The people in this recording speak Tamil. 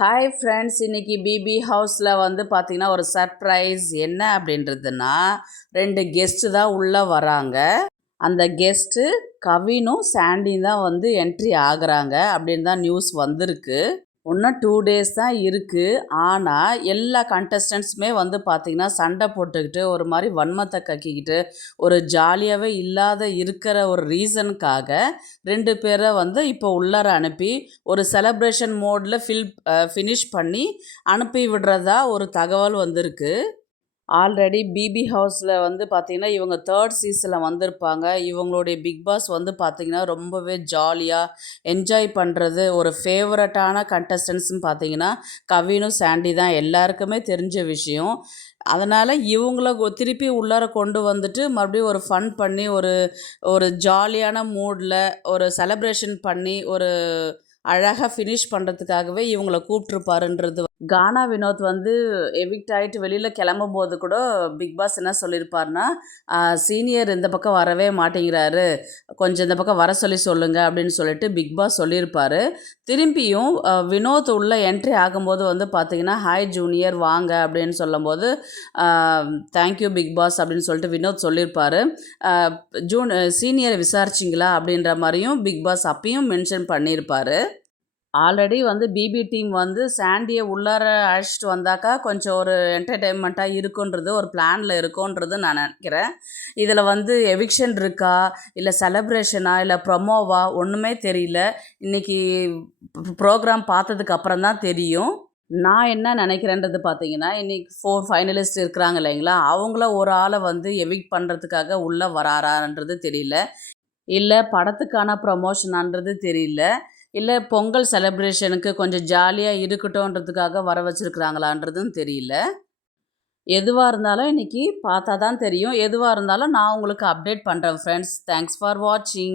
ஹாய் ஃப்ரெண்ட்ஸ், இன்னைக்கு பிபி ஹவுஸில் வந்து பார்த்தீங்கன்னா ஒரு சர்ப்ரைஸ். என்ன அப்படின்றதுன்னா, 2 கெஸ்ட்டு தான் உள்ளே வராங்க. அந்த கெஸ்ட்டு கவினும் சாண்டியும் தான் வந்து என்ட்ரி ஆகுறாங்க அப்படின்னு தான் நியூஸ் வந்திருக்கு. இன்னும் 2 டேஸ் தான் இருக்குது. ஆனால் எல்லா கண்டஸ்டன்ட்ஸுமே வந்து பார்த்திங்கன்னா சண்டை போட்டுக்கிட்டு ஒரு மாதிரி வன்மத்தை கக்கிக்கிட்டு ஒரு ஜாலியாகவே இல்லாத இருக்கிற ஒரு ரீசனுக்காக 2 பேரை வந்து இப்போ உள்ளார அனுப்பி ஒரு செலப்ரேஷன் மோடில் ஃபினிஷ் பண்ணி அனுப்பி விடுறதா ஒரு தகவல் வந்திருக்கு. ஆல்ரெடி பிபி ஹவுஸில் வந்து பார்த்திங்கன்னா இவங்க 3rd சீசனில் வந்திருப்பாங்க. இவங்களுடைய பிக் பாஸ் வந்து பார்த்திங்கன்னா ரொம்பவே ஜாலியாக என்ஜாய் பண்ணுறது ஒரு ஃபேவரட்டான கண்டஸ்டன்ஸ்னு பார்த்திங்கன்னா கவினும் சாண்டி தான், எல்லாருக்குமே தெரிஞ்ச விஷயம். அதனால் இவங்கள திருப்பி உள்ளார கொண்டு வந்துட்டு மறுபடியும் ஒரு ஃபன் பண்ணி ஒரு ஒரு ஜாலியான மூடில் ஒரு செலப்ரேஷன் பண்ணி ஒரு அழகாக ஃபினிஷ் பண்ணுறதுக்காகவே இவங்கள கூப்பிட்ருப்பாருன்றது. கானா வினோத் வந்து எவிக்ட் ஆகிட்டு வெளியில் கிளம்பும்போது கூட பிக் பாஸ் என்ன சொல்லியிருப்பார்னா, சீனியர் இந்த பக்கம் வரவே மாட்டேங்கிறாரு, கொஞ்சம் இந்த பக்கம் வர சொல்லுங்கள் அப்படின்னு சொல்லிட்டு பிக் பாஸ் சொல்லியிருப்பார். திரும்பியும் வினோத் உள்ள என்ட்ரி ஆகும்போது வந்து பார்த்திங்கன்னா ஹாய் ஜூனியர் வாங்க அப்படின்னு சொல்லும்போது தேங்க்யூ பிக் பாஸ் அப்படின்னு சொல்லிட்டு வினோத் சொல்லியிருப்பார். சீனியரை விசாரிச்சிங்களா அப்படின்ற மாதிரியும் பிக் பாஸ் அப்பயும் மென்ஷன் பண்ணியிருப்பார். ஆல்ரெடி வந்து பிபி டீம் வந்து சாண்டியை உள்ளார அழைச்சிட்டு வந்தாக்கா கொஞ்சம் ஒரு என்டர்டெயின்மெண்ட்டாக இருக்குன்றது ஒரு பிளானில் இருக்குன்றது நான் நினைக்கிறேன். இதில் வந்து எவிக்ஷன் இருக்கா, இல்லை செலப்ரேஷனா, இல்லை ப்ரொமோவா, ஒன்றுமே தெரியல. இன்றைக்கி ப்ரோக்ராம் பார்த்ததுக்கு அப்புறம் தான் தெரியும். நான் என்ன நினைக்கிறேன்றது பார்த்தீங்கன்னா, இன்றைக்கி 4 ஃபைனலிஸ்ட் இருக்கிறாங்க இல்லைங்களா, அவங்கள ஒரு ஆளை வந்து எவிக்ட் பண்ணுறதுக்காக உள்ளே வராரான்றது தெரியல. இல்லை படத்துக்கான ப்ரமோஷனான்றது தெரியல. இல்லை பொங்கல் செலிப்ரேஷனுக்கு கொஞ்சம் ஜாலியாக இருக்கட்டும்ன்றதுக்காக வர வச்சுருக்குறாங்களான்றதும் தெரியல. எதுவாக இருந்தாலும் இன்றைக்கி பார்த்தா தான் தெரியும். எதுவாக இருந்தாலும் நான் உங்களுக்கு அப்டேட் பண்ணுறேன் ஃப்ரெண்ட்ஸ். தேங்க்ஸ் ஃபார் வாட்சிங்.